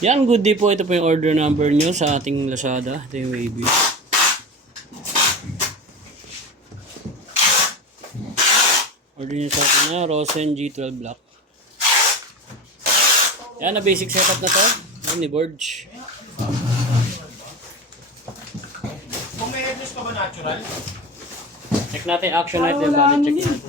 Yan, good day po. Ito po yung order number nyo sa ating Lazada. Ito yung wavy. Order nyo sa atin na Rosen G12 Black. Yan, na basic setup na to. Yan, ni Borge. Kung may headless ka ba natural? Check natin action light din. Bali, check natin.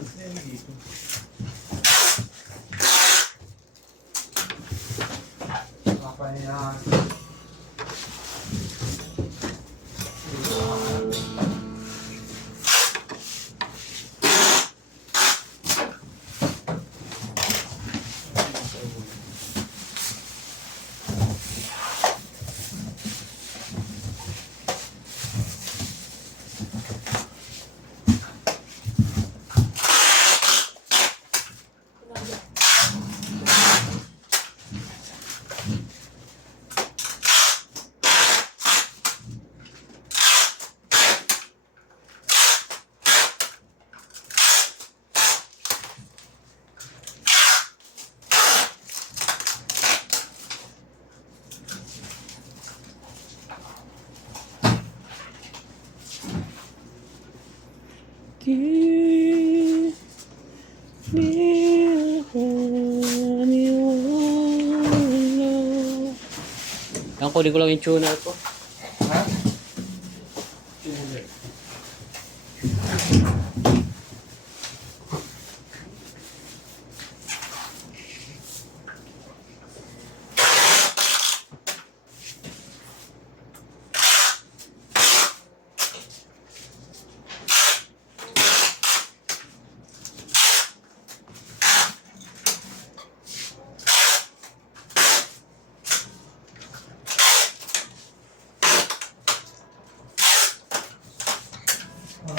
Yan, kunin ko lang yung tuner ko. Ha?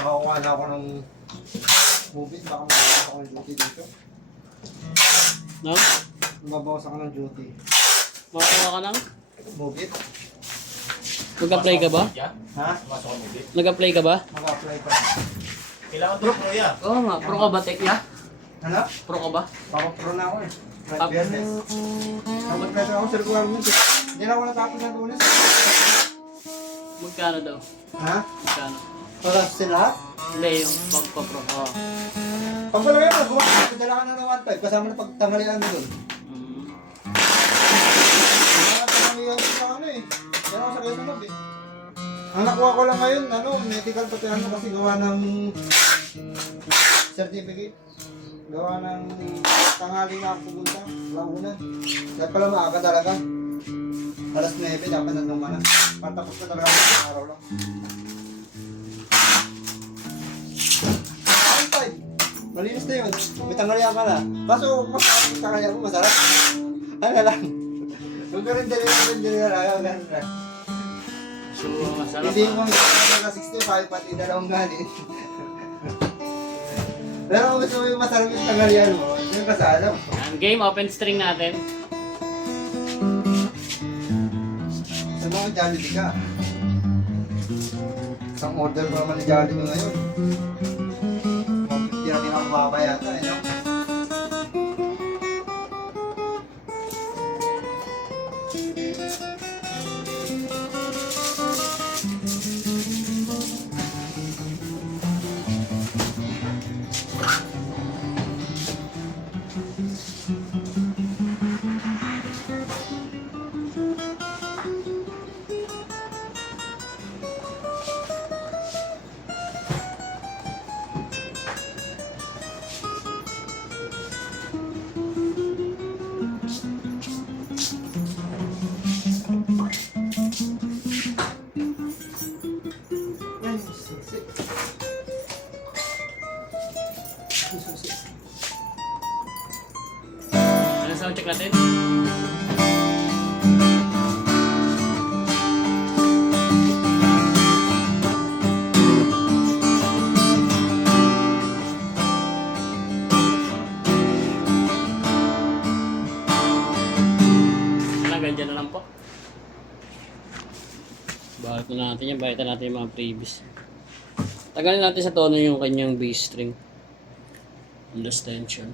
Nakakuha na ako ng movie. Baka mabawas ako ng duty dito. No? Mabawas ako ng duty. Makakuha ka ng? Movie? Nag-apply ka ba? Ha? Nag-apply ka ba? Mag-apply pa. Kailangan to pro ya. Oo nga. Pro ka ba, Tekya? Ano? Pro ka ba? Baka pro na ako eh. Right business. Mag-apply ako sa requirements eh. Hindi na ako natapos ng lunes. Magkano daw? Ha? Magkano? Wala sila? Hindi, yung pagpa-pro. Oo. Pag wala yan, magawa ka. Padala ka na ng 1.5 kasama na pagtangalian mo dun. Pagtangalian mo sa ano eh. Yan ako sa kayo na eh. Ang nakuha ko lang ngayon, ano, medical pati ano kasi gawa ng certificate. Gawa ng tanghali na ako pumunta. Launa. Dahil pala maaga talaga. Alas 9, dapat nandun ka na. Patapos ka talaga ng araw lang. Malinis na yun. May tanghalian ka na. Kaso, mas tanghalian mo, masarap. Ano lang. Huwag ka rin dali na lang. Ganun na. So, masarap. Hindi mo na 65 pati dalawang galit. Pero kung gusto mo yung masarap yung tanghalian mo, yung kasalaw. Yan, game, open string natin. Sa mga Jollibee ka. Isang order pa naman ni Jollibee ngayon. Hindi natin ako mababa yata, eh, no? Ano sound check natin? Ganyan na lang po. Bakit na natin yan? Bakit natin yung mga previous. Tagalin natin sa tono yung kanyang bass string. On the tension.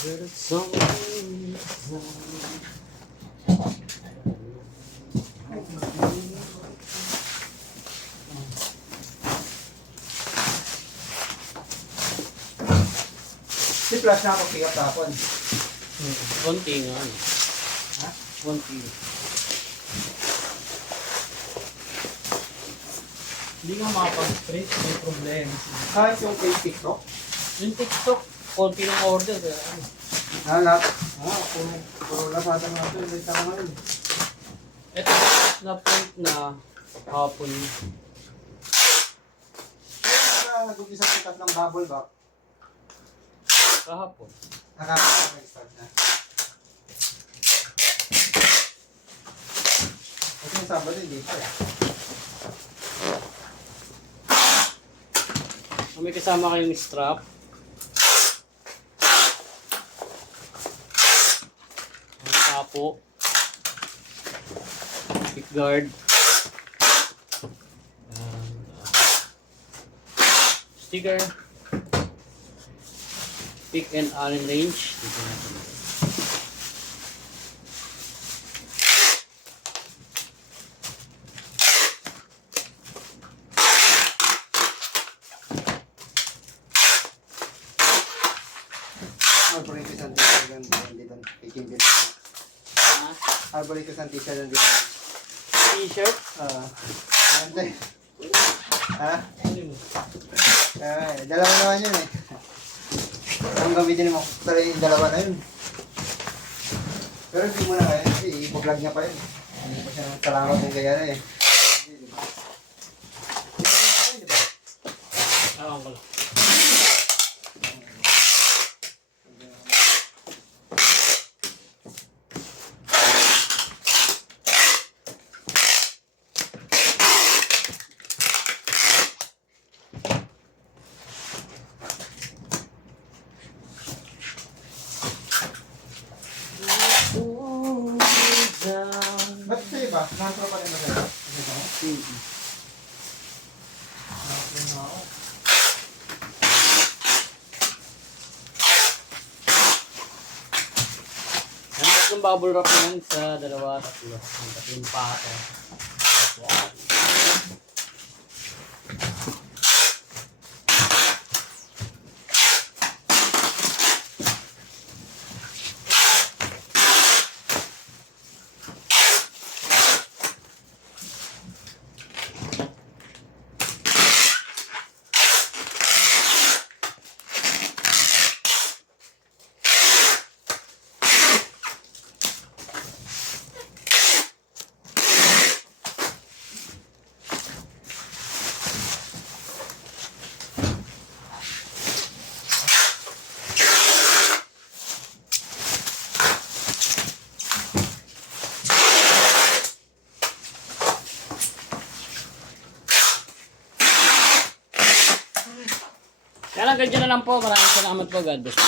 Si flash na ako pick up tapon. Konti nga. Ha? Konti. Hindi nga makapag-straight, may problema. Kahit yung kay TikTok. Yung TikTok, konti ng order. Lahat. Puro Lazada nga ito. Hindi tama nga yun. Ito, na-print na hapon. Kaya nag-umpisa pick up ng bubble back. Kahapon. Nakaka-start na. Kasi yung Sabado hindi pa eh. May kasama kayong strap. Ang tapo. Pick guard. And, sticker. Pick and Allen range. Dito natin. Arboritos ang t-shirt dito. Ikin din. Arboritos ang t-shirt dito. T-shirt. Ano ha? Ano mo? Dalawa naman yun eh. Ang gamitin mo talaga yung dalawa na yun. Pero hindi mo na kaya kasi i-vlog niya pa yun. Hindi pa siya ng salamat yung kaya na eh. Alam ko lang. Ba't sa iba? Nantro pa rin na sa'yo? Ang tatlong bubble wrap na yan sa dalawa, tatlo. Ang tatlong pato. Kaya lang, ganyan na lang po. Maraming salamat po, God bless.